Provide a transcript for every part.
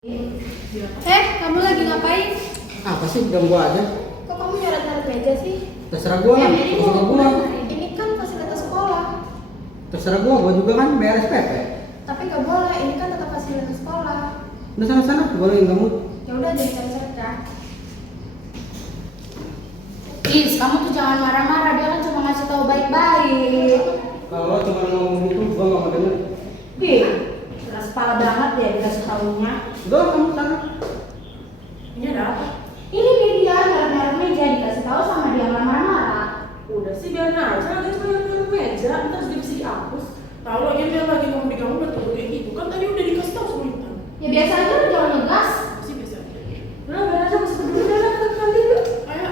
Kamu lagi ngapain? Apa sih, ganggu aja. Kok kamu nyoret-nyoret meja sih? Terserah gua, terserah gua. Ini kan fasilitas sekolah. Terserah gua juga kan bayar SPP. Tapi nggak boleh, ini kan tetap fasilitas sekolah. Udah sana-sana, bolehin kamu. Ya udah jadi coret-coret ya. Is, kamu tuh jangan marah-marah, dia kan cuma ngasih tahu baik-baik. Kalau cuma ngomong gitu, gua nggak mau denger. Ih, keras kepala banget ya dikasih tahunya. Udah, kamu sana. Ini ada apa? Ini nih dia nyaret-nyaret meja dikasih tahu sama dia nggak marah-marah. Udah sih biarin aja, lagi cuma yang meja, ntar juga bisa dihapus. Tahu lagi dia lagi ngomong di kamu betul kayak gitu kan tadi udah dikasih tahu sama Intan. Ya biasa aja lu jangan ngegas. Pasti biasa aja. Udah biarin aja masuk dulu udah lah ke kantin yuk. Ayo.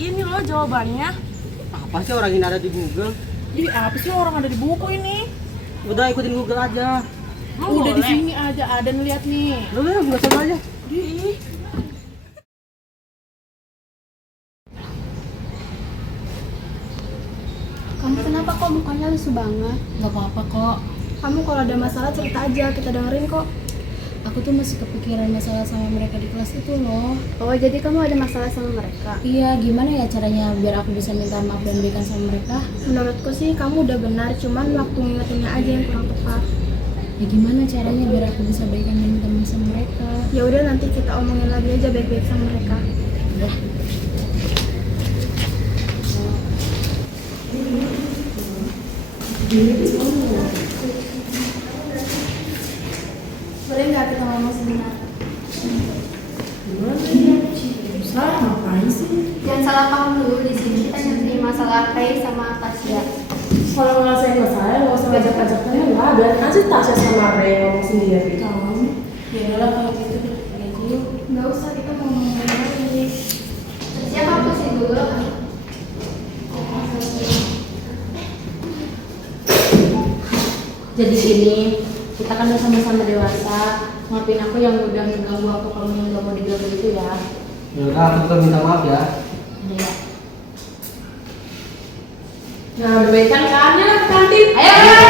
Ini loh jawabannya. Apa sih orang ini ada di Google? Ih, apa sih orang ada di buku ini? Udah ikutin Google aja. Udah di sini aja ada ngeliat nih. Udah, gua coba aja. Ih. Kamu kenapa kok mukanya lesu banget? Gak apa-apa kok. Kamu kalau ada masalah cerita aja, kita dengerin kok. Aku tuh masih kepikiran masalah sama mereka di kelas itu loh. Oh, jadi kamu ada masalah sama mereka? Iya, gimana ya caranya biar aku bisa minta maaf dan baikan sama mereka? Menurutku sih kamu udah benar, cuman waktu ngingetinnya aja yang kurang tepat. Ya gimana caranya biar aku bisa baikan dan minta maaf sama mereka? Ya udah, nanti kita omongin lagi aja baik-baik sama mereka. Udah. Boleh nggak kita ngomong sebentar? Gimana ya? Susah, ngapain sih? Jangan salah paham dulu, di sini kita ngerti masalah Ray sama Tasya. Kalau ngerasain masalah, nggak usah ngajak-ngajaknya lah. Biarin aja Tasya sama Ray ngomong sendiri. Ya udahlah kalau gitu pergi aja yuk. Nggak usah, kita mau ngomongin lagi. Tasya kamu sih dulu. Jadi gini, kita kan udah sama-sama dewasa. Maafin aku yang udah ngeganggu aku, kamu yang gak mau diganggu itu ya. Ya udah, aku juga minta maaf ya. Iya. Nah, udah baikan kan ya kantin? Ayo.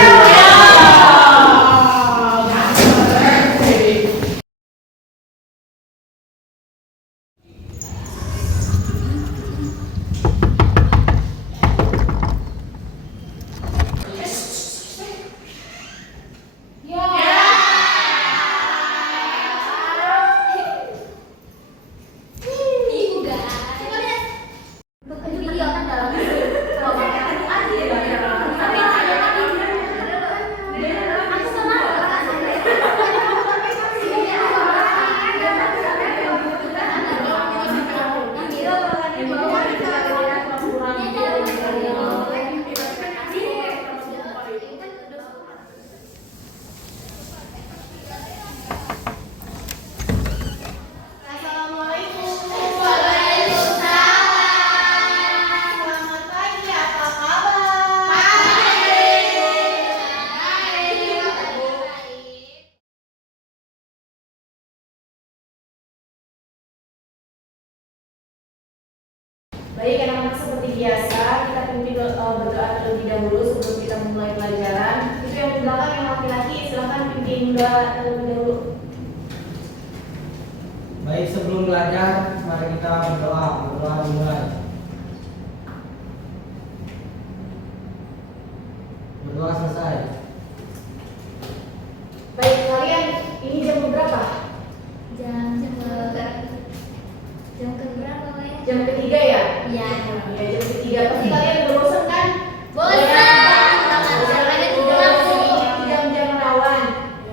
Baik anak-anak, seperti biasa kita pimpin berdoa terlebih dahulu sebelum kita memulai pelajaran. Itu yang di belakang yang laki-laki silahkan pimpin doa terlebih dahulu. Baik, sebelum belajar, mari kita berdoa. Berdoa dimulai. Berdoa selesai. Baik kalian, ini jam berapa? Jam ketiga ya? Iya. Ya, jam ketiga. Pasti kalian udah bosan kan? Jam-jam rawan.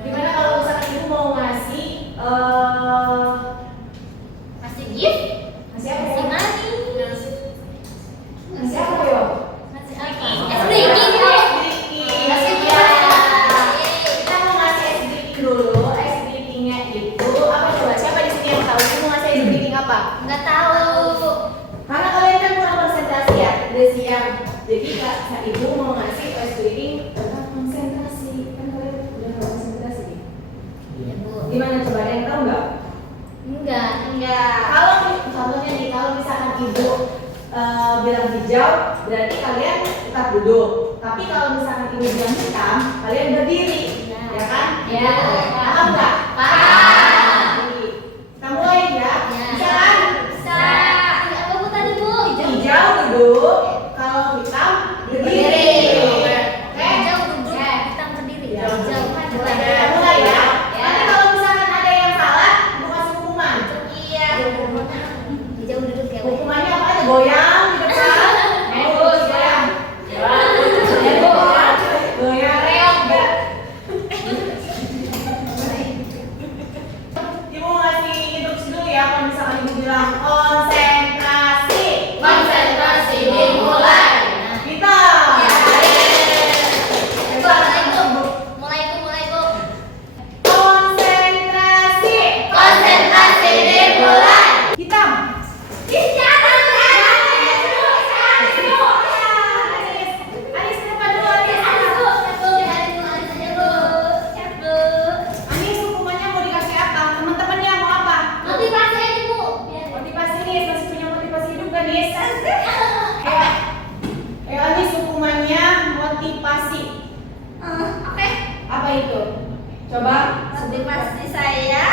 Gimana kalau misalkan ibu mau ngasih Masih gift? ngasih apa ya? Money? Ngasih apa ya? Masih apa? Kita mau ngasih ice breaking dulu. Ice breakingnya itu apa coba? Siapa di sini yang tahu? Ibu mau ngasih ice breaking apa? Nggak tahu. Karena kalian kan kurang konsentrasi ya, udah siang. Jadi kak ibu mau ngasih ice breaking tentang konsentrasi. Kan kalian udah nggak konsentrasi nih. Iya. Gimana coba? Ada yang tahu nggak? Enggak. Kalau contohnya nih, kalau misalkan ibu bilang hijau, berarti kalian tetap duduk. Tapi kalau misalkan ibu bilang hitam, kalian berdiri, ya kan? Ya. Paham nggak? Paham. Kita mulai ya. Bisa kan? Bisa. Apa bu tadi bu? Hijau duduk, kalau hitam berdiri. Oke? Hijau duduk, hitam berdiri. Ya. Hijau kan Mulai ya. Nanti kalau misalkan ada yang salah, ibu kasih hukuman. Iya. Hijau duduk ya. Hukumannya apa aja? Goyang di depan. Bagus, goyang. Goyang. Reog. Ibu ngasih instruksi dulu ya, kalau misalkan ibu bilang konsentrasi. Konsentrasi dimulai. Kita. Mulai bu. Konsentrasi. Konsentrasi dimulai. Hitam. Anis depan dulu, Anis hukumannya mau dikasih apa? Teman-temannya mau apa? Motivasi nih, masih punya motivasi hidup kan Nis? Anis hukumannya motivasi. Apa itu? Coba. Motivasi saya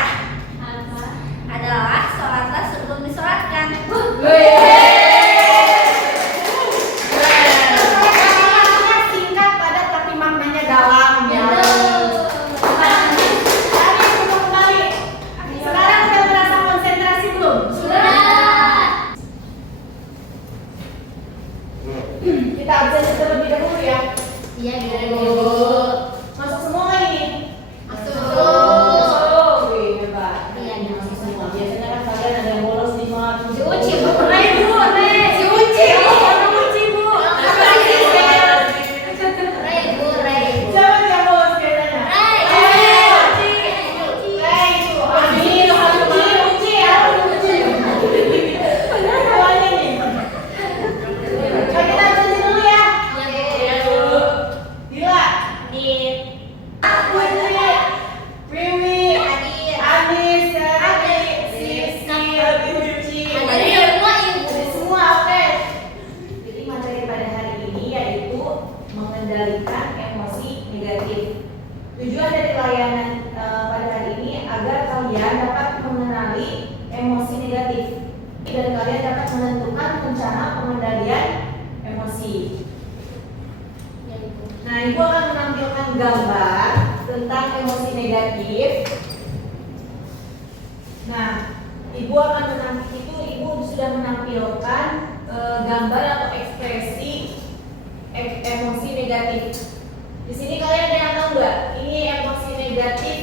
adalah sholatlah sebelum disolatkan. Singkat padat tapi maknanya dalam ya. Tadi untuk kembali. Sekarang udah merasa konsentrasi belum? Kita absen terlebih dahulu ya. Iya Masuk semua nggak ini? Masuk. Wih, hebat. Iya, Masuk semua. Biasanya kan kalian ada yang bolos 5. Si Uci, Bu. Bu. Si Uci. Uci, Bu. Ray. Siapa yang bolos biasanya? Uci ya. Semuanya nih. Coba kita absen dulu ya. Dila. Wiwi. Anis, Sisi, Uci. Semua oke. Jadi materi pada hari ini yaitu mengendalikan emosi negatif. Tujuan dari layanan pada hari ini agar kalian dapat mengenali emosi negatif dan kalian dapat menentukan rencana pengendalian emosi. Nah, ibu akan menampilkan gambar tentang emosi negatif. Nah, ibu akan ibu sudah menampilkan gambar atau ekspresi emosi negatif. Di sini kalian ada yang tahu nggak? Ini emosi negatif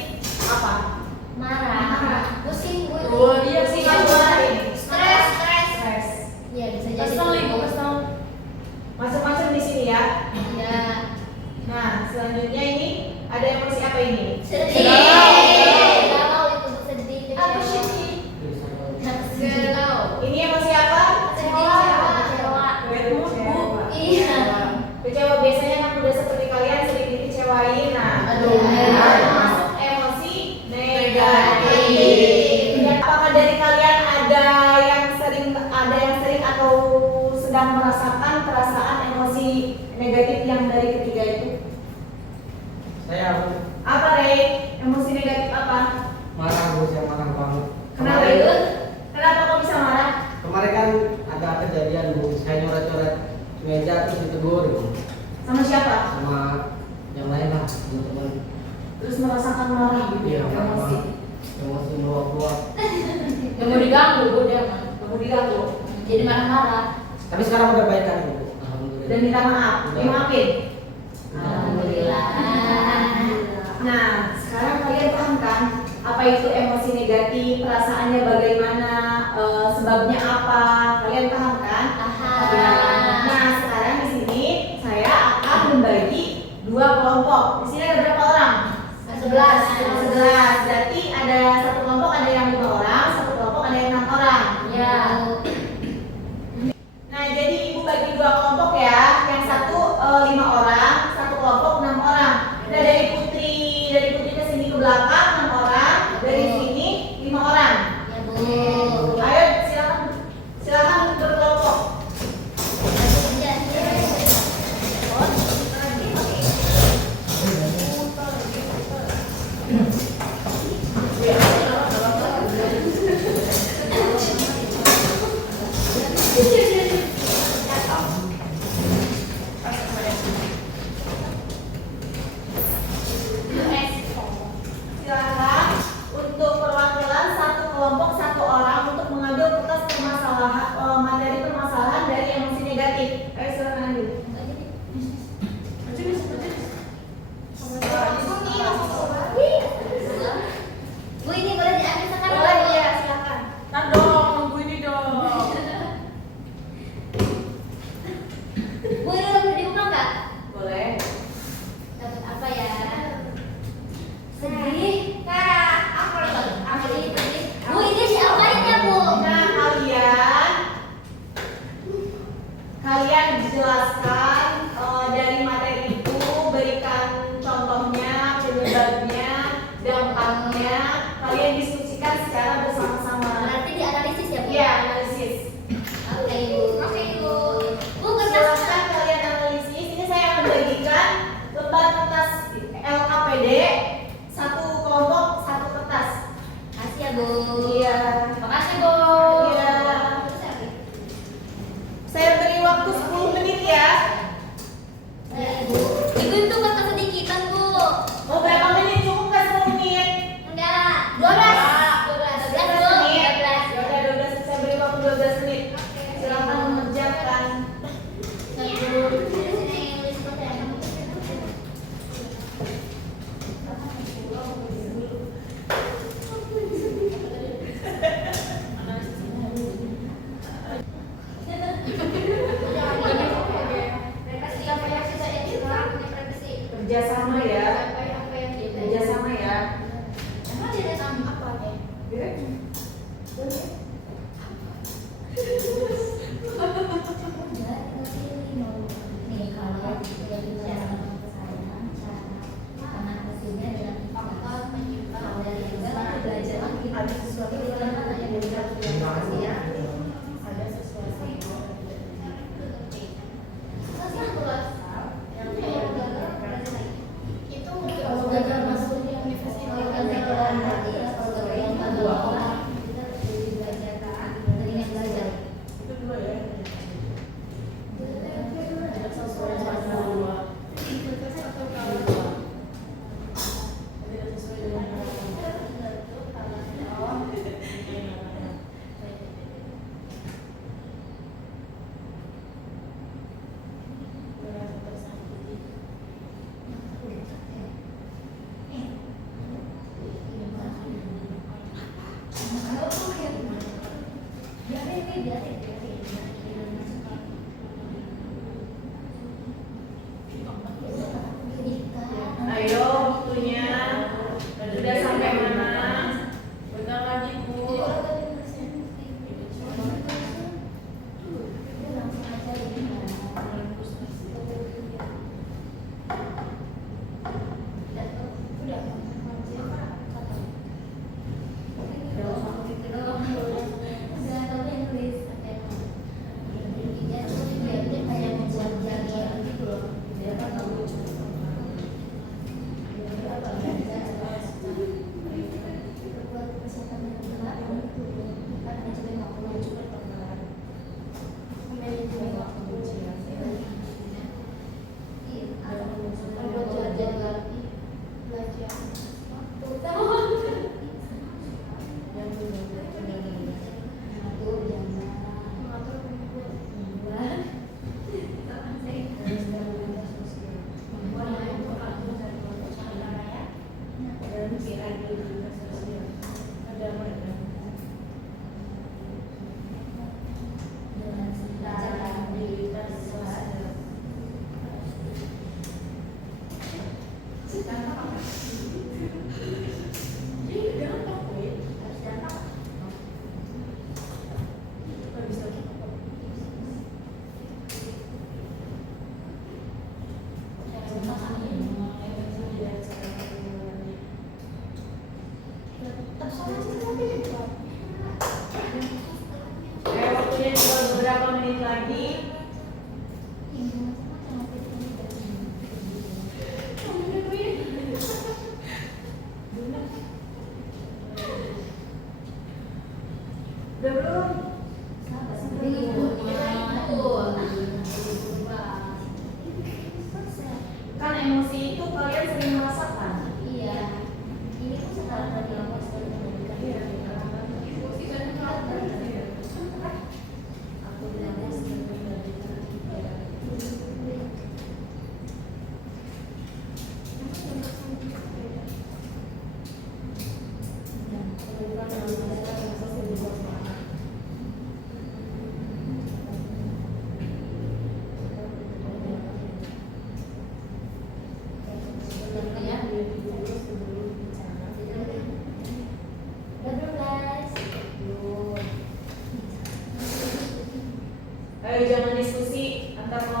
apa? Marah. Pusing, Bu. Pusing apa ini? Stres. Stres. Iya, bisa jadi. Macam-macam di sini ya. Iya. Nah, selanjutnya ini ada emosi apa ini? Sedih. Galau itu sedih. Apa sedih? Galau. Ini emosi apa? Kecewa. Iya. Kecewa biasanya anak muda seperti kalian sering dikecewain. Nah, Aduh. masuk emosi negatif. Dan apakah dari kalian ada yang sering atau sedang merasakan perasaan emosi negatif yang dari ketiga itu? Saya Apa, Rey? Emosi negatif apa? marah Bu, saya marah banget. Kenapa itu? Kenapa kok bisa marah? Kemarin kan ada kejadian Bu, saya nyoret-nyoret meja terus ditegur Bu. Sama siapa? Sama yang lain lah, teman-teman. Terus merasakan marah gitu ya, marah emosi. banget. Emosi meluap-luap. Gak mau diganggu, Bu, dia mah. Kamu diganggu. Jadi marah-marah. Tapi sekarang udah baik kan Bu? Alhamdulillah. Dan minta maaf, dimaafin. Alhamdulillah. Nah, sekarang kalian paham kan apa itu emosi negatif, perasaannya bagaimana, sebabnya apa? Kalian paham kan? Paham. Ya. Nah, sekarang di sini saya akan membagi dua kelompok. Di sini ada berapa orang? 11. Berarti ada satu kelompok ada yang 5 orang, satu kelompok ada yang 6 orang. Ya. Nah, jadi ibu bagi dua kelompok ya. Yang satu 5 orang, satu kelompok 6 orang. Nah, dari putri ke sini ke belakang 6 orang, dari sini 5 orang. Ya, Bu. Ayo silakan berkelompok. kalian jelaskan dari materi itu, berikan contohnya, penyebabnya, dampaknya. Kalian diskusikan secara bersama-sama. Nanti dianalisis ya, Bu? Iya, analisis. Oke, Ibu. Oke, Ibu. Bu, kertas. Silahkan kalian analisis. Ini saya akan bagikan lembar kertas LKPD, satu kelompok, satu kertas. Kasih ya, Bu. Iya. Makasih, Bu. Iya. Saya beri waktu 10 menit ya. Ibu.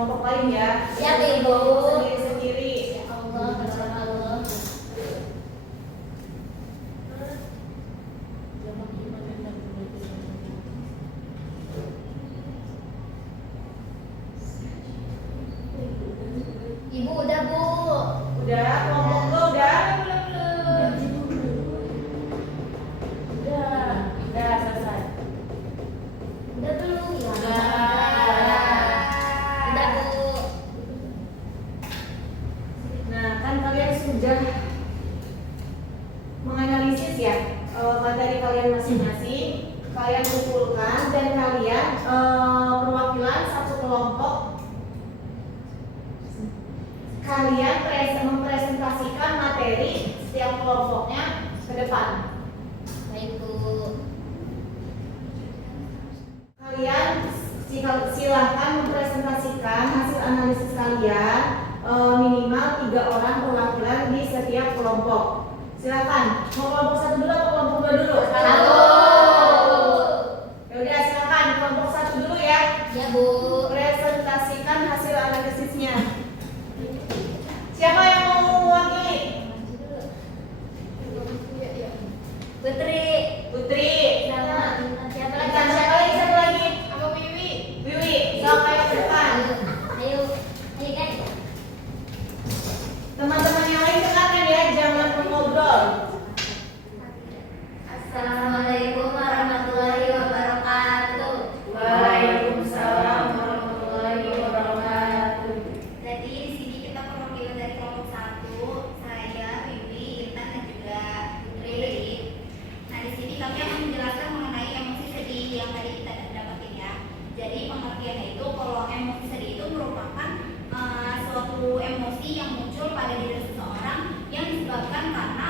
kelompok lain ya. Ya, Ibu. Sendiri-sendiri. Ya Allah, berdoa Allah. Ibu udah Bu. Udah, kelompok lo udah? Udah selesai. Udah belum ya? Udah. Udah Bu. Nah, kan kalian sudah menganalisis ya materi kalian masing-masing. Kalian kumpulkan dan kalian perwakilan satu kelompok. Kalian mempresentasikan materi setiap kelompoknya ke depan. Baik Bu. Kalian silahkan mempresentasikan hasil analisis kalian minimal 3 orang perwakilan di setiap kelompok. Silakan. Mau kelompok 1 dulu atau kelompok 2 dulu? Satu. Ya udah silakan kelompok 1 dulu ya. Ya Bu. Presentasikan hasil analisisnya. Siapa yang mau mewakili? Putri. Putri. Sama siapa lagi? Siapa lagi? Siapa lagi? Aku Wiwi. Wiwi. Sok ayo ke depan. Ayo. Ayo kan. Teman-teman yang lain dengarkan ya, jangan mengobrol. Assalamualaikum warahmatullahi wabarakatuh. Waalaikumsalam warahmatullahi wabarakatuh. Jadi di sini kita perwakilan dari kelompok 1, saya, Wiwi, Intan dan juga Putri. Nah di sini kami akan menjelaskan mengenai emosi sedih yang tadi kita dapatin ya. Jadi pengertiannya itu kalau emosi sedih itu merupakan suatu emosi yang muncul pada diri seseorang yang disebabkan karena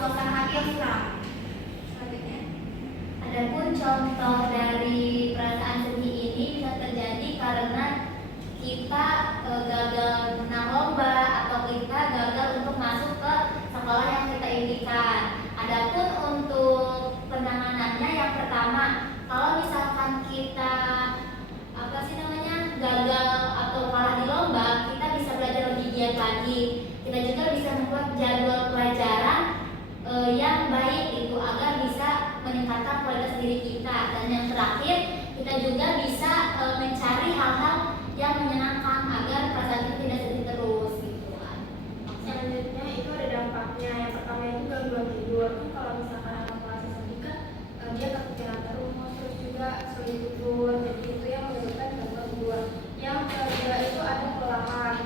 suasana hati yang suram. Selanjutnya. Adapun contoh dari perasaan sedih ini bisa terjadi karena kita gagal menang lomba atau kita gagal untuk masuk ke sekolah yang kita impikan. Adapun untuk penanganannya yang pertama, kalau misalkan kita gagal atau kalah di lomba, kita bisa belajar lebih giat lagi. Kita juga bisa membuat jadwal pelajaran yang baik itu agar bisa meningkatkan kualitas diri kita. Dan yang terakhir, kita juga bisa mencari hal-hal yang menyenangkan agar perasaan kita tidak sedih terus gitu kan. Selanjutnya itu ada dampaknya. Yang pertama itu gangguan tidur. Kan kalau misalkan anak kelas sedih kan dia kepikiran terus juga sulit tidur. Jadi itu yang menyebabkan gangguan tidur. Yang kedua itu ada kelelahan.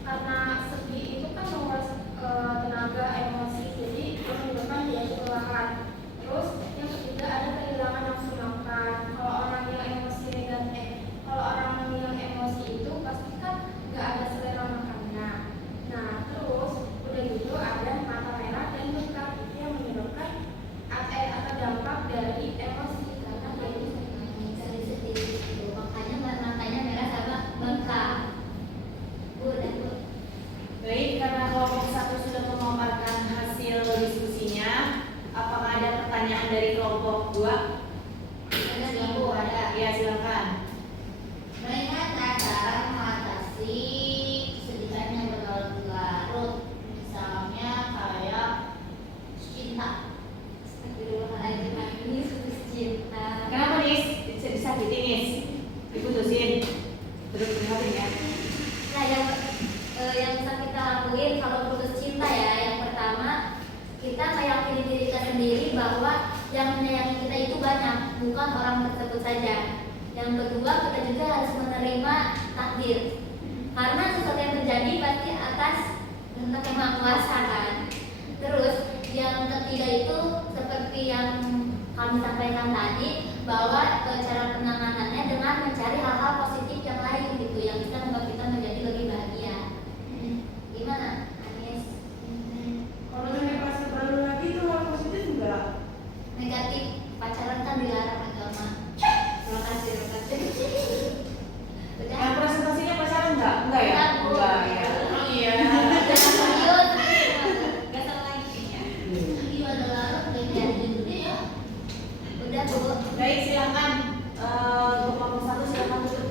Karena sedih itu kan menguras tenaga, emosi. Jadi itu menyebabkan dia kelelahan. Terus yang ketiga ada kehilangan nafsu makan. Kalau orang yang emosi negatif, kalau orang yang emosi itu pasti kan nggak ada selera makannya. Nah terus udah gitu ada mata merah dan bengkak, itu yang menyebabkan atau dampak dari emosi karena dia itu Dari sedih gitu. Makanya matanya merah sama bengkak. Bu, dan Bu. Baik, karena kelompok 1 sudah memaparkan hasil diskusinya, apakah ada pertanyaan dari kelompok 2? Ada nih Bu, ada. Ya, silakan. Bagaimana cara mengatasi kesedihan yang berlarut-larut? Misalnya kayak cinta. Astagfirullahaladzim, ini putus cinta. Kenapa nih? Disakitin nih? Diputusin? Terus prihatin ya? Nah, yang bisa kita lakuin kalau putus cinta ya, yang pertama kita meyakini diri kita sendiri bahwa yang menyayangi kita itu banyak, bukan orang tersebut saja. Yang kedua, kita juga harus menerima takdir, karena sesuatu yang terjadi pasti atas kehendak yang Maha Kuasa kan. Terus yang ketiga itu seperti yang kami sampaikan tadi, bahwa cara penanganannya dengan mencari hal-hal positif yang lain gitu, yang bisa membuat kita menjadi lebih bahagia. Gimana, Anies? kalau yang pasti baru lagi itu hal positif enggak? Negatif, pacaran kan dilarang agama. Terima kasih. Udah. Yang presentasinya pacaran enggak? Enggak ya? Enggak, Bu. Enggak ya? Oh iya. Jangan serius. Gak salah lagi ya. Iya, ada larang, udah jadi judulnya ya. Udah Bu. Baik, silakan. Untuk kelompok 1 silakan tutup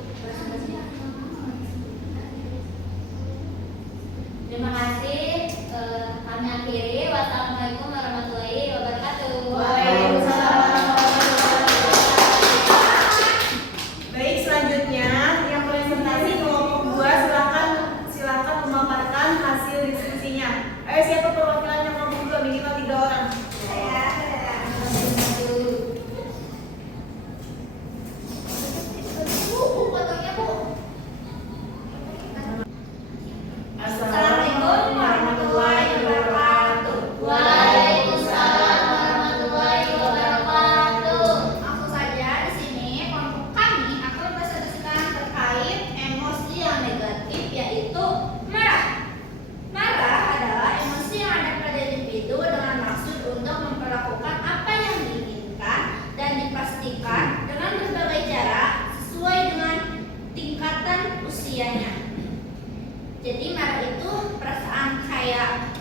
Jadi marah itu perasaan kayak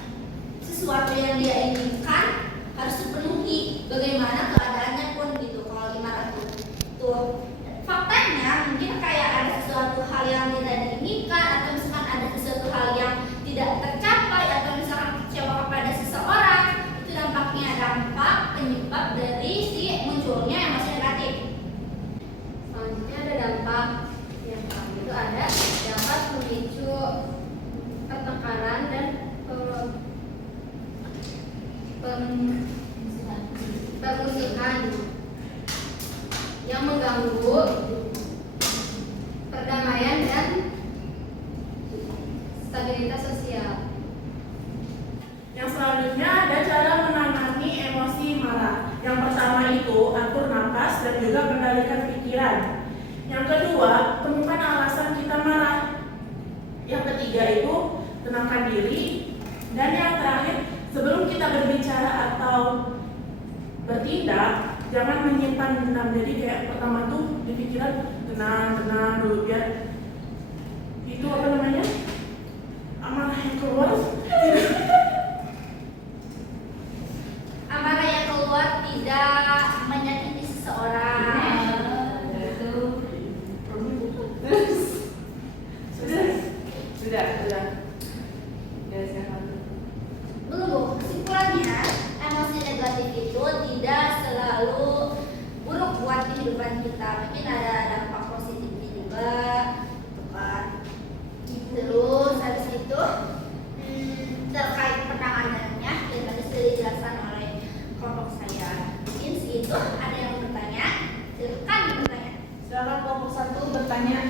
sesuatu yang dia inginkan harus terpenuhi, bagaimana keadaannya pun gitu. Kalau lagi marah tuh faktanya mungkin kayak ada sesuatu hal yang tidak diinginkan, atau misalkan ada sesuatu hal yang tidak tercapai, atau misalkan kecewa kepada seseorang. Itu dampaknya, dampak penyebab dari si munculnya emosi negatif. Selanjutnya ada dampak. Yang pertama itu ada dapat memicu pertengkaran dan permusuhan yang mengganggu perdamaian dan stabilitas sosial. Yang selanjutnya ada cara menangani emosi marah. Yang pertama itu atur napas dan juga kendalikan pikiran. Yang kedua, temukan alasan kita marah. Yang ketiga itu tenangkan diri. Dan yang terakhir, sebelum kita berbicara atau bertindak, jangan menyimpan dendam. Jadi kayak pertama tuh di pikiran tenang dulu biar itu apa namanya, amarah yang keluar. Amarah yang keluar tidak menyakiti seseorang. Sudah sehat. Belum, Bu. Kesimpulannya, emosi negatif itu tidak selalu buruk buat kehidupan kita. Mungkin ada dampak positifnya juga, gitu kan. Terus habis itu terkait penanganannya yang tadi sudah dijelaskan oleh kelompok saya. Mungkin segitu. Ada yang mau bertanya? Silakan bertanya. Silakan kelompok 1 bertanya.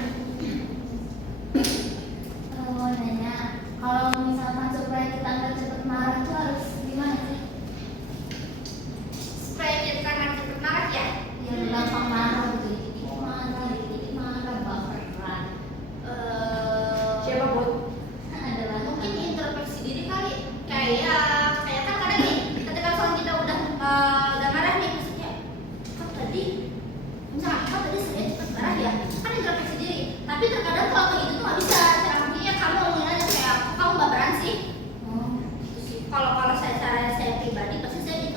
Mau nanya, kalau misalkan supaya kita nggak cepet marah itu harus gimana sih? Supaya kita nggak cepet marah ya. Yang gampang marah gitu, jadi marah baperan. Siapa, Bud? Adalah Mungkin introspeksi diri kali. Kayak kan kadang nih, ketika misalnya kita udah marah nih, maksudnya kan tadi saya cepet marah ya, kan introspeksi diri. Tapi terkadang kalau kayak gitu tuh nggak bisa. Cara kuncinya kamu ngomongin aja kayak kamu baperan sih. Gitu sih. Kalau cara saya pribadi pasti saya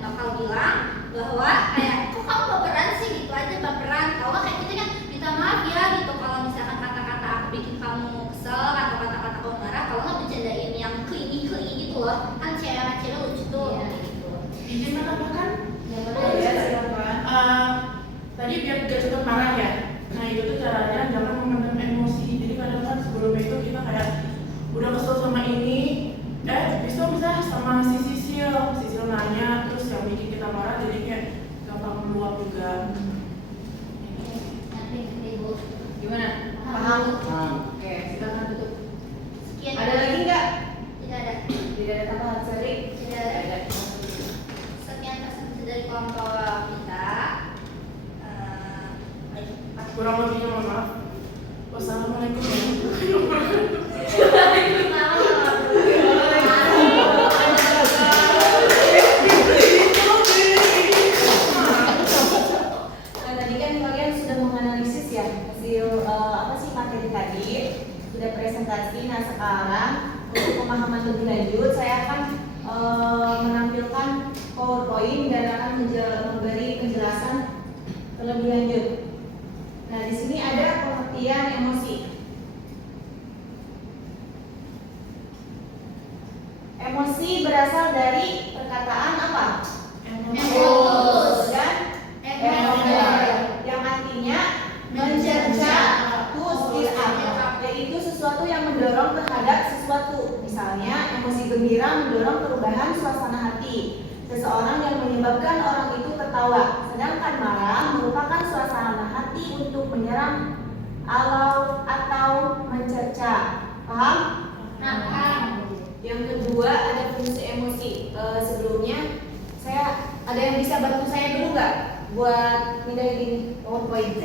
bakal bilang bahwa kayak kok kamu baperan sih, gitu aja baperan. Kalau nggak kayak gitu kan minta maaf ya gitu. Kalau misalkan kata-kata aku bikin kamu kesel atau kata-kata kamu marah, kalau nggak bercandain yang klingi gitu loh. Kan cewek lucu tuh gitu. Izin menambahkan? Ya, silakan. Tadi biar gak cepet marah ya. Nah itu tuh caranya jangan memendam emosi. Jadi kadang kan sebelum itu kita kayak udah kesel sama ini, bisa sama si Sisil nanya, terus yang bikin kita marah jadi kayak gampang meluap juga. nanti Bu. Gimana? Paham? Oke, silakan tutup. Sekian. Ada lagi nggak? Tidak ada. Tidak ada tambahan, Sari? Tidak ada. Sekian presentasi dari kelompok kita. Kurang lebihnya mohon maaf. Wassalamualaikum warahmatullahi wabarakatuh. Nah, tadi kan kalian sudah menganalisis ya hasil apa sih materi tadi, sudah presentasi. Nah sekarang untuk pemahaman lebih lanjut saya akan menampilkan PowerPoint dan akan memberi penjelasan terlebih lanjut. Nah di sini ada pengertian emosi. Emosi berasal dari perkataan apa? Emosi. Dan yang artinya mencerca, to stir up, yaitu sesuatu yang mendorong terhadap sesuatu. Misalnya emosi gembira mendorong perubahan suasana hati seseorang yang menyebabkan orang itu tertawa, sedangkan marah merupakan suasana hati untuk menyerang atau mencerca. Paham? Nah, Yang kedua ada fungsi emosi. Sebelumnya saya ada yang bisa bantu saya dulu nggak buat mindahin PowerPoint?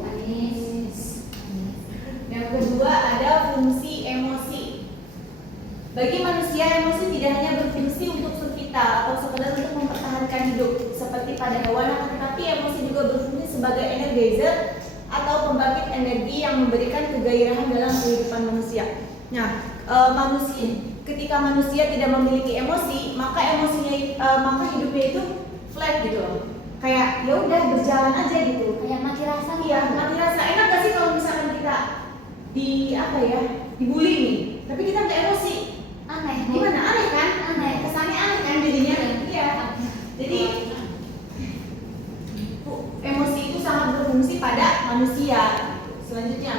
Manis. Yang kedua ada fungsi emosi. Bagi manusia, emosi tidak hanya berfungsi untuk survival atau sekedar untuk mempertahankan hidup seperti pada hewan, tetapi emosi juga berfungsi sebagai energizer atau pembangkit energi yang memberikan kegairahan dalam kehidupan manusia. Nah, ketika manusia tidak memiliki emosi, maka maka hidupnya itu flat gitu loh. Kayak ya udah berjalan aja gitu. Kayak mati rasa. Iya, mati rasa. Enak gak sih kalau misalkan kita dibully nih, tapi kita nggak emosi? Aneh. Gimana? Aneh kan? Aneh. Kesannya aneh kan jadinya? Iya. Jadi emosi itu sangat berfungsi pada manusia. Selanjutnya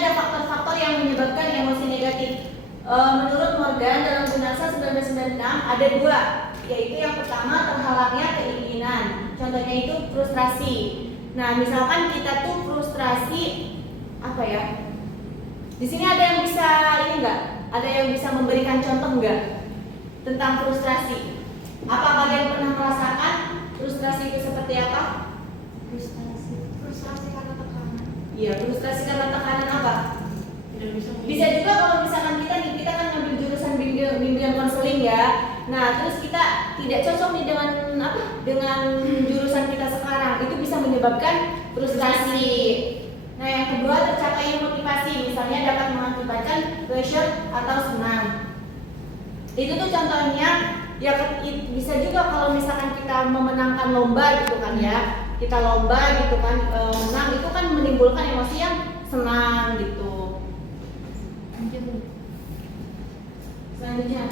ada faktor-faktor yang menyebabkan emosi negatif. Menurut Morgan dalam Gunasa 1996 ada 2, yaitu yang pertama terhalangnya keinginan. Contohnya itu frustrasi. Nah, misalkan kita tuh frustrasi apa ya? Di sini ada yang bisa ini enggak? Ada yang bisa memberikan contoh enggak tentang frustrasi? Apa kalian pernah merasakan frustrasi itu seperti apa? Frustrasi karena tekanan. Iya, frustrasi karena tekanan apa? Tidak bisa Bisa juga kalau misalkan kita kan ngambil jurusan bimbingan konseling ya. Nah, terus kita tidak cocok nih dengan jurusan kita sekarang. Itu bisa menyebabkan frustrasi. Nah, yang kedua tercapainya motivasi, misalnya dapat mengakibatkan pleasure atau senang. Itu tuh contohnya ya bisa juga kalau misalkan kita memenangkan lomba gitu kan ya. Kita lomba gitu kan, menang itu kan menimbulkan emosi yang senang gitu. Selanjutnya,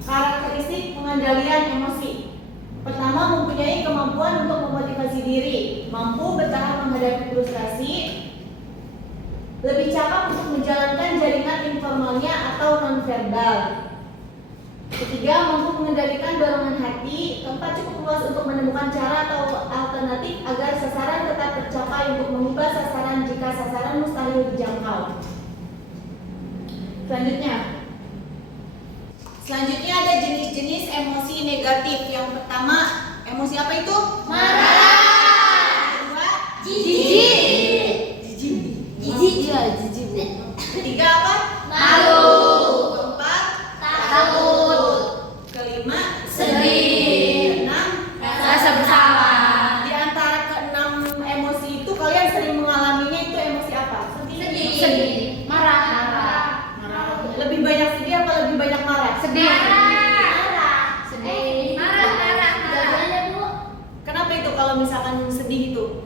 karakteristik pengendalian emosi. Pertama, mempunyai kemampuan untuk memotivasi diri, mampu bertahan menghadapi frustrasi, lebih cakap untuk menjalankan jaringan informalnya atau nonverbal. Ketiga, mampu mengendalikan dorongan hati. Keempat, cukup luas untuk menemukan cara atau alternatif agar sasaran tetap tercapai untuk mengubah sasaran jika sasaran mustahil dijangkau. Selanjutnya ada jenis-jenis emosi negatif. Yang pertama, emosi apa itu? Marah. Kedua, Jijik. ketiga apa? Malu. Keempat, Takut. kelima, Sedih. keenam, Rasa bersalah. di antara keenam emosi itu kalian sering mengalaminya itu emosi apa? Sedih. Marah. Lebih banyak sedih apa lebih banyak marah? Sedih. Jawabannya Bu. Kenapa itu kalau misalkan sedih itu?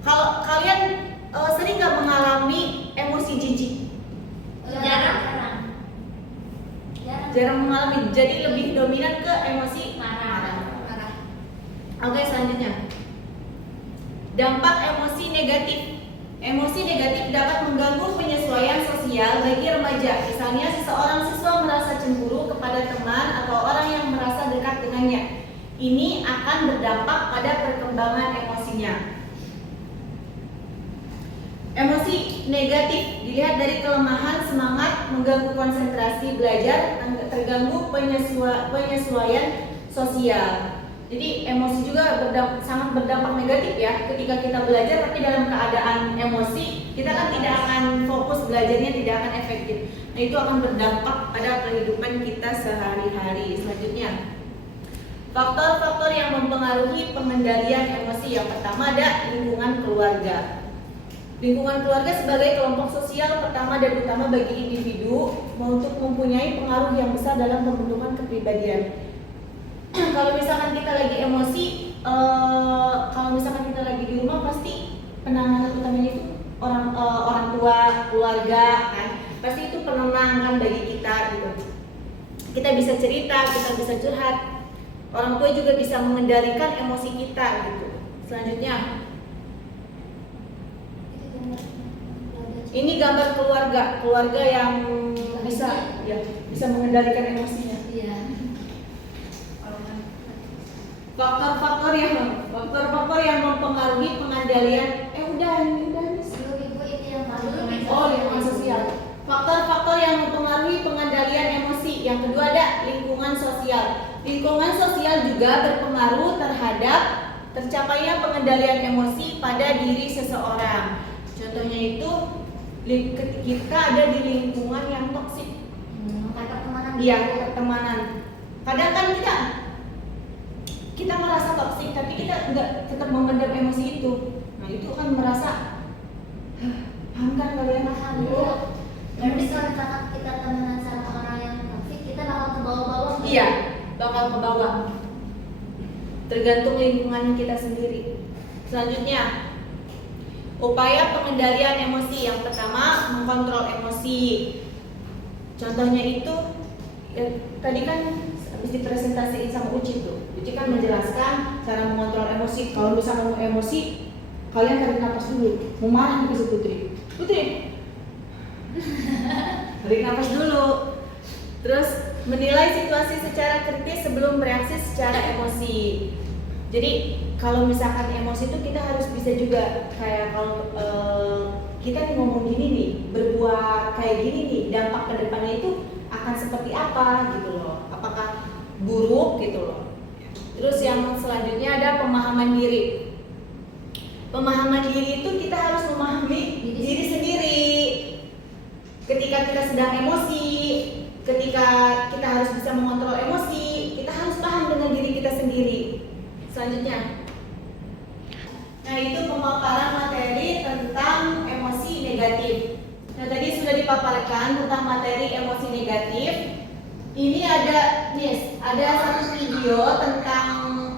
Kalau kalian sering nggak mengalami emosi jijik? Jarang mengalami, jadi lebih dominan ke emosi marah. Oke, selanjutnya dampak emosi negatif. Emosi negatif dapat mengganggu penyesuaian sosial bagi remaja. Misalnya seseorang siswa merasa cemburu kepada teman atau orang yang merasa dekat dengannya. Ini akan berdampak pada perkembangan emosinya. Emosi negatif dilihat dari kelemahan semangat, mengganggu konsentrasi belajar, terganggu penyesuaian sosial. Jadi emosi juga sangat berdampak negatif ya. Ketika kita belajar tapi dalam keadaan emosi, kita kan tidak akan fokus belajarnya, tidak akan efektif. Nah, itu akan berdampak pada kehidupan kita sehari-hari. Selanjutnya, faktor-faktor yang mempengaruhi pengendalian emosi. Yang pertama ada lingkungan keluarga. Lingkungan keluarga sebagai kelompok sosial pertama dan utama bagi individu untuk mempunyai pengaruh yang besar dalam pembentukan kepribadian. Kalau misalkan kita lagi emosi, kalau misalkan kita lagi di rumah pasti penanganan utamanya itu orang tua, keluarga kan, pasti itu penenang kan bagi kita gitu. Kita bisa cerita, kita bisa curhat. Orang tua juga bisa mengendalikan emosi kita gitu. Selanjutnya, ini gambar keluarga yang bisa mengendalikan emosinya. Iya. Faktor-faktor yang mempengaruhi pengendalian udah Ibu itu yang paling lingkungan sosial. Faktor-faktor yang mempengaruhi pengendalian emosi. Yang kedua ada lingkungan sosial. Lingkungan sosial juga berpengaruh terhadap tercapainya pengendalian emosi pada diri seseorang. Contohnya itu kita ada di lingkungan yang toksik. kayak pertemanan. Iya, pertemanan. Kadang kan kita kita merasa toksik tapi kita nggak tetap memendam emosi itu. Nah itu kan merasa, paham kan kalian? Paham Bu. Berarti kalau misalkan kita temenan sama orang yang toksik, kita bakal ke bawah-bawah. Iya, bakal ke bawah. Tergantung lingkungan kita sendiri. Selanjutnya, upaya pengendalian emosi. Yang pertama, mengontrol emosi. Contohnya itu, tadi kan habis dipresentasiin sama Uci tuh. Uci kan menjelaskan cara mengontrol emosi. Kalau misalnya mau emosi, kalian tarik nafas dulu. Mau marah nih ke si Putri. Putri, tarik nafas dulu. Terus menilai situasi secara kritis sebelum bereaksi secara emosi. Jadi kalau misalkan emosi itu kita harus bisa juga kayak kalau kita nih ngomong gini nih, berbuat kayak gini nih, dampak kedepannya itu akan seperti apa gitu loh. Apakah buruk gitu loh. Terus yang selanjutnya ada pemahaman diri. Pemahaman diri itu kita harus memahami diri sendiri. Ketika kita sedang emosi, ketika kita harus bisa mengontrol emosi, kita harus paham dengan diri kita sendiri. Selanjutnya, nah itu pemaparan materi tentang emosi negatif. Nah tadi sudah dipaparkan tentang materi emosi negatif. Ini ada satu video tentang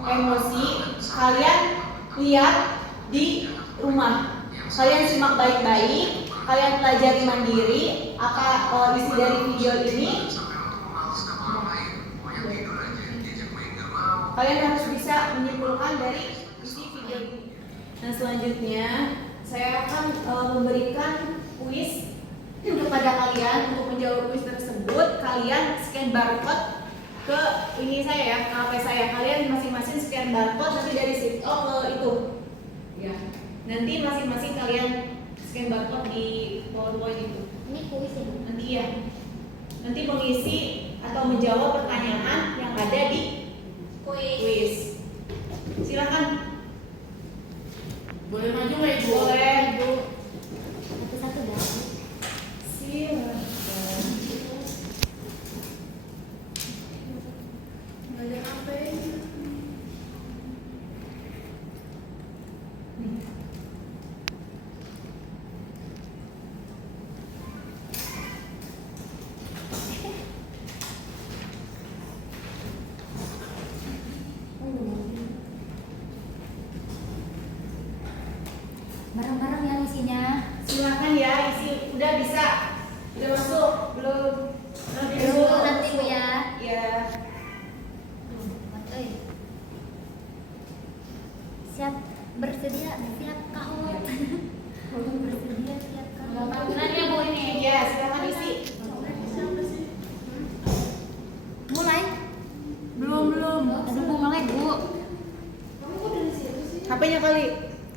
emosi. Kalian lihat di rumah. Kalian simak baik-baik. Kalian pelajari mandiri apa isi dari video ini. Kalian harus bisa menyimpulkan dari isi video ini. Nah selanjutnya saya akan memberikan kuis kepada kalian. Untuk menjawab kuis tersebut, kalian scan barcode ke ini saya ya, ke HP saya. Kalian masing-masing scan barcode nanti dari situ ke itu. Ya. Nanti masing-masing kalian scan barcode di PowerPoint itu. Ini kuis ya Bu? Nanti ya. Nanti mengisi atau menjawab pertanyaan yang ada di kuis. Silakan. Boleh maju nggak Ibu? Boleh, Bu. Satu-satu dah. Silakan. Belajar apa ini? Barang-barang yang isinya. Silakan ya, isi udah bisa. Udah masuk belum? Nanti Belum, nanti Bu ya. Ya. Siap bersedia, siap kahut. Bersedia, siap kahut. Panggilannya Bu ini. Ya, silakan isi. Siapa sih? Mulai. Belum. Aduh, Bu, mulai Bu. HP-nya kali.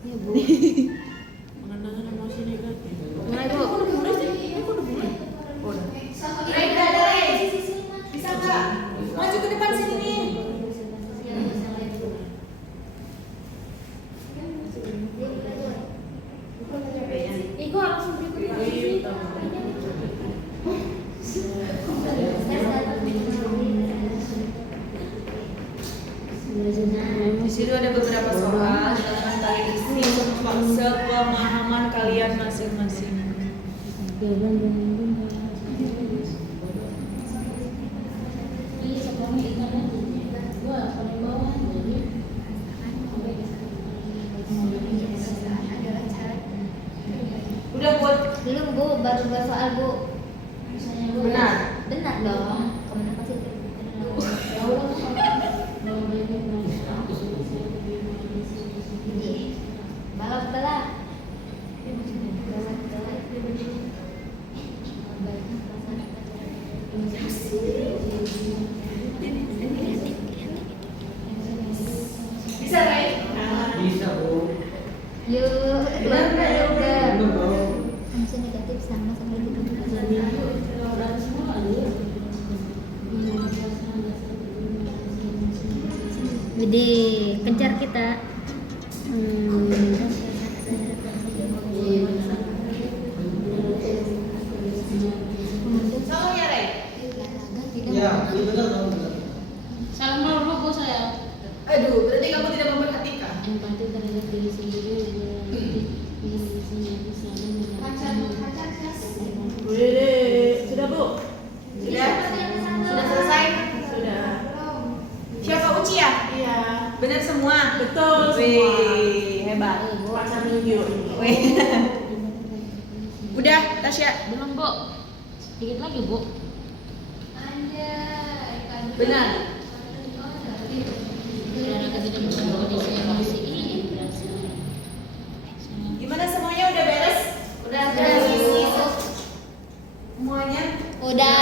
Iya Bu. Mengenai emosi negatif. Mulai Bu. Aku udah mulai sih. Aku udah mulai. Oh, udah. Rey, udah ada Rey. Bisa nggak? Maju ke depan sini nih. Iko langsung berikut. Di situ ada beberapa soal, silakan kalian isi sepemahaman kalian masing-masing. Udah buat Belum Bu, baru soal Bu. benar. Benar dong. Kamu pasti balap-balap. Bisa Rey? Bisa Bu. Yuk, Benar nggak ya udah? Belum Bu. emosi negatif sama itu. Jadi kejar kita. Sama ya Rey? Ya, ini benar dong. Salam dulu Bu saya. Aduh, Betul semua. Wih, hebat. Pacar minggu. Wih. Udah, Tasya. Belum, Bu. Sedikit lagi, Bu. Benar. Gimana semuanya udah beres? Udah, Isi semuanya? Udah.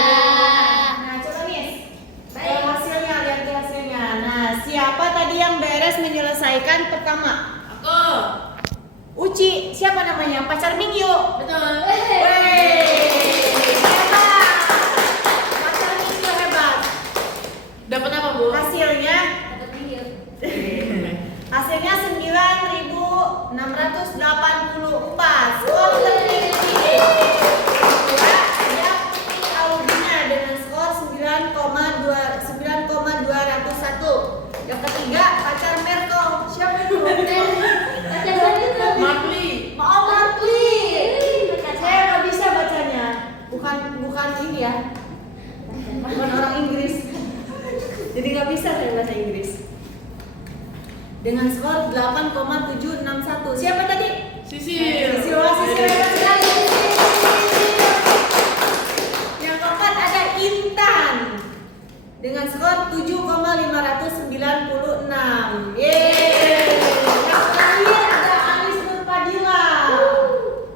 Nah, coba nih. Hasilnya, lihat di hasilnya. Nah, siapa tadi yang beres menyelesaikan pertama? Aku. Uci, siapa namanya? Pacar Mingyu. Betul. Hebat. Pacar Mingyu hebat. Dapat apa, Bu? Hasilnya Dapat video. Hasilnya 9.684. Skor tertinggi. Kedua, yang Putih Audina dengan skor 9,201. Yang ketiga, Pacar Merko. Siapa itu? Marli. Mau Marli. Saya nggak bisa bacanya. Bukan ini ya. Bukan orang Inggris. Jadi nggak bisa saya bahasa Inggris. Dengan skor 8,761. Siapa tadi? Sisil. Sisil hebat sekali. Yang keempat ada Intan dengan skor 7,596. Yeay. Yang terakhir ada Anis Nurpadila.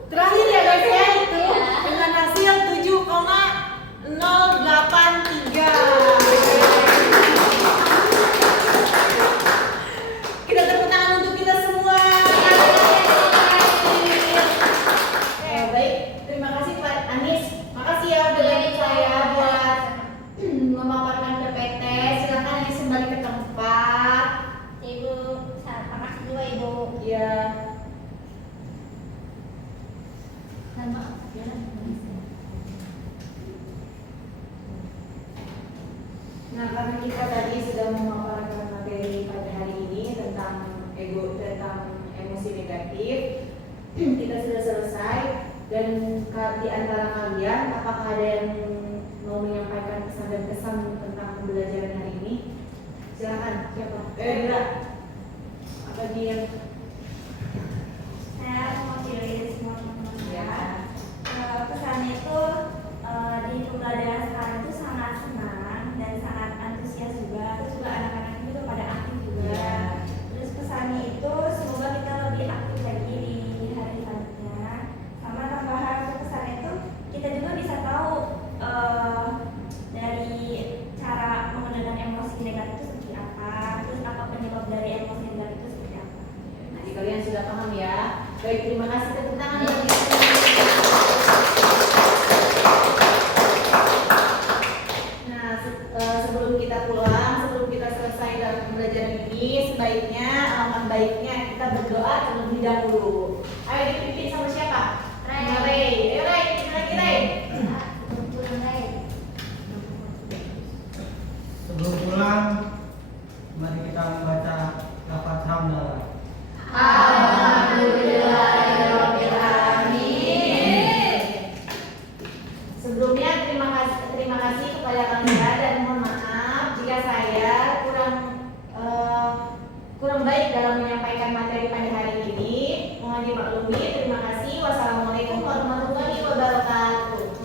Terakhir ya guys ya itu dengan hasil 7,083. Kita tepuk tangan untuk kita semua. Baik, terima kasih Pak Anis. Makasih ya udah bantu saya buat memaparkan PPT. Silakan Anis kembali ke tempat. Ibu, makasih juga Ibu. Ya. Nah, karena kita tadi sudah memaparkan materi pada hari ini tentang emosi negatif, kita sudah selesai. Dan di antara kalian, apakah ada yang mau menyampaikan pesan dan kesan tentang pembelajaran hari ini? Silakan, siapa? Dila. Apa dia? Saya mewakili semua teman-teman Ya. Pesannya itu di pembelajaran sekarang itu sangat senang dan sangat antusias juga. Terus juga anak-anak ini juga pada aktif juga. Ya. Terus pesannya itu semoga kita lebih aktif lagi di hari selanjutnya. Sama tambahan pesannya itu kita juga bisa tahu dari cara mengendalikan emosi negatif itu seperti apa. Terus apa penyebab dari emosi negatif itu seperti apa. Nanti kalian sudah paham ya. Baik, terima kasih tepuk tangan bagi Nah, sebelum kita pulang, sebelum kita selesai dalam pembelajaran ini, sebaiknya alangkah baiknya kita berdoa terlebih dahulu. Ayo dipimpin sama siapa? Ray. Ray, kita Ray. Sebelum pulang, mari kita membaca lafaz hamdalah. Sebelumnya terima kasih kepada kalian dan mohon maaf jika saya kurang baik dalam menyampaikan materi pada hari ini. Mohon dimaklumi. Terima kasih. Wassalamualaikum warahmatullahi wabarakatuh.